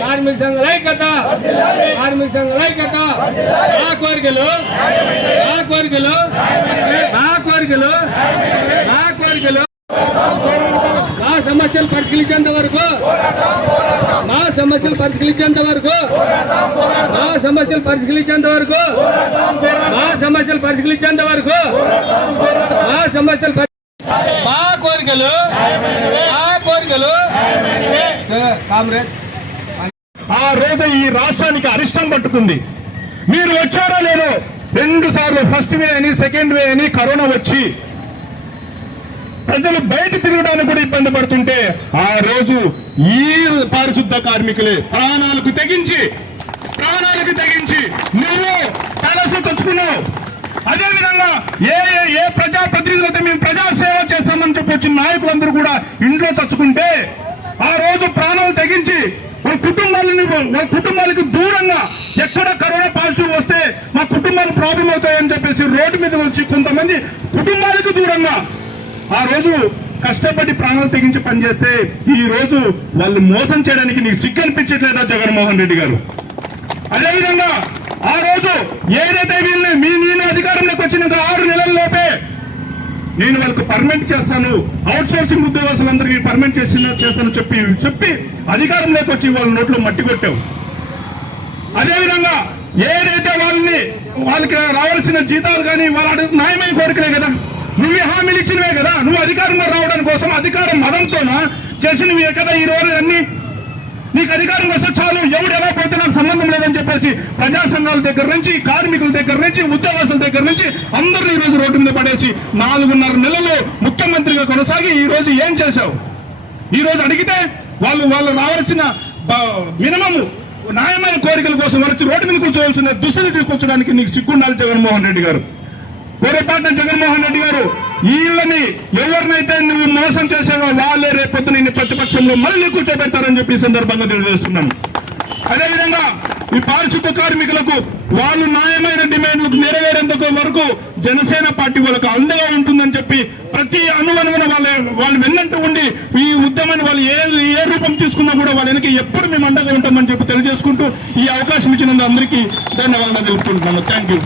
కార్మిక సంఘాల ఐక్యత, కార్మిక సంఘాల ఐక్యత. ఆ కోరికలు మా సమస్యలు పరిశీలించేంత వరకు ఆ రోజు ఈ రాష్ట్రానికి అరిష్టం పట్టుకుంది. మీరు వచ్చారో లేదో 2 సార్లు ఫస్ట్ వే అని సెకండ్ వే అని కరోనా వచ్చి ప్రజలు బయట తిరగడానికి కూడా ఇబ్బంది పడుతుంటే ఆ రోజు ఈ పారిశుద్ధ కార్మికులే ప్రాణాలకు తెగించి నువ్వు తలసు తెచ్చుకున్నావు. అదేవిధంగా ఏ ప్రజాప్రతినిధులైతే మేము ప్రజాసేవ చేస్తామని చెప్పి వచ్చిన నాయకులందరూ కూడా ఇంట్లో చచ్చుకుంటే ఆ రోజు ప్రాణాలు తెగించి వాళ్ళ కుటుంబాలకు దూరంగా ఎక్కడ కరోనా పాజిటివ్ వస్తే మా కుటుంబాలు ప్రాబ్లం అవుతాయని చెప్పేసి రోడ్డు మీద వచ్చి కొంతమంది కుటుంబాలకు దూరంగా ఆ రోజు కష్టపడి ప్రాణాలు తెగించి పనిచేస్తే ఈ రోజు వాళ్ళు మోసం చేయడానికి నీకు సిగ్గు అనిపించట్లేదా జగన్మోహన్ రెడ్డి గారు? అదేవిధంగా ఆ రోజు ఏదైతే వీళ్ళని నేను అధికారంలోకి వచ్చిన 6 నెలల లోపే నేను వాళ్ళకు పర్మనెంట్ చేస్తాను, అవుట్ సోర్సింగ్ ఉద్యోగస్తులందరికీ పర్మనెంట్ చేస్తాను చెప్పి అధికారంలోకి వచ్చి వాళ్ళ నోట్లో మట్టి కొట్టావు. అదేవిధంగా ఏదైతే వాళ్ళకి రావాల్సిన జీతాలు కానీ వాళ్ళ న్యాయమైన కోరికలే కదా, నువ్వు హామీలు ఇచ్చినవే కదా, నువ్వు అధికారంలో రావడానికి కోసం అధికారం మదంతోనా చేసినవే కదా. ఈ రోజు అన్ని నీకు అధికారం వస్తే చాలు, ఎవడు ఎలా పోతే నాకు సంబంధం లేదని చెప్పేసి ప్రజా సంఘాల దగ్గర నుంచి, కార్మికుల దగ్గర నుంచి, ఉద్యోగస్తుల దగ్గర నుంచి అందరినీ ఈ రోజు రోడ్డు మీద పడేసి 4.5 నెలలు ముఖ్యమంత్రిగా కొనసాగి ఈ రోజు ఏం చేశావు? ఈ రోజు అడిగితే వాళ్ళు రావాల్సిన మినిమం న్యాయమైన కోరికల కోసం వచ్చి రోడ్డు మీద కూర్చోవలసిన దుస్థితి తీసుకొచ్చడానికి నీకు సిగ్గుండాలి జగన్మోహన్ రెడ్డి గారు. పొరపాటున జగన్మోహన్ రెడ్డి గారు వీళ్ళని ఎవరినైతే నువ్వు మోసం చేసావో వాళ్ళే రేపొద్దున నిన్ను ప్రతిపక్షంలో మళ్ళీ కూర్చోబెడతారని చెప్పి సందర్భంగా తెలియజేస్తున్నాను. అదేవిధంగా ఈ పారిశుద్ధ కార్మికులకు వాళ్ళు న్యాయమైన డిమాండ్లు నెరవేరేంత వరకు జనసేన పార్టీ వాళ్ళకు అండగా ఉంటుందని చెప్పి ప్రతి అనువనుగుణ వాళ్ళు వెన్నంటూ ఉండి ఈ ఉద్యమాన్ని వాళ్ళు ఏ రూపం తీసుకున్నా కూడా వాళ్ళ వెనక ఎప్పుడు మేము అండగా ఉంటామని చెప్పి తెలియజేసుకుంటూ ఈ అవకాశం ఇచ్చినందుకు అందరికీ ధన్యవాదాలు తెలుపుకుంటున్నాను. Thank you.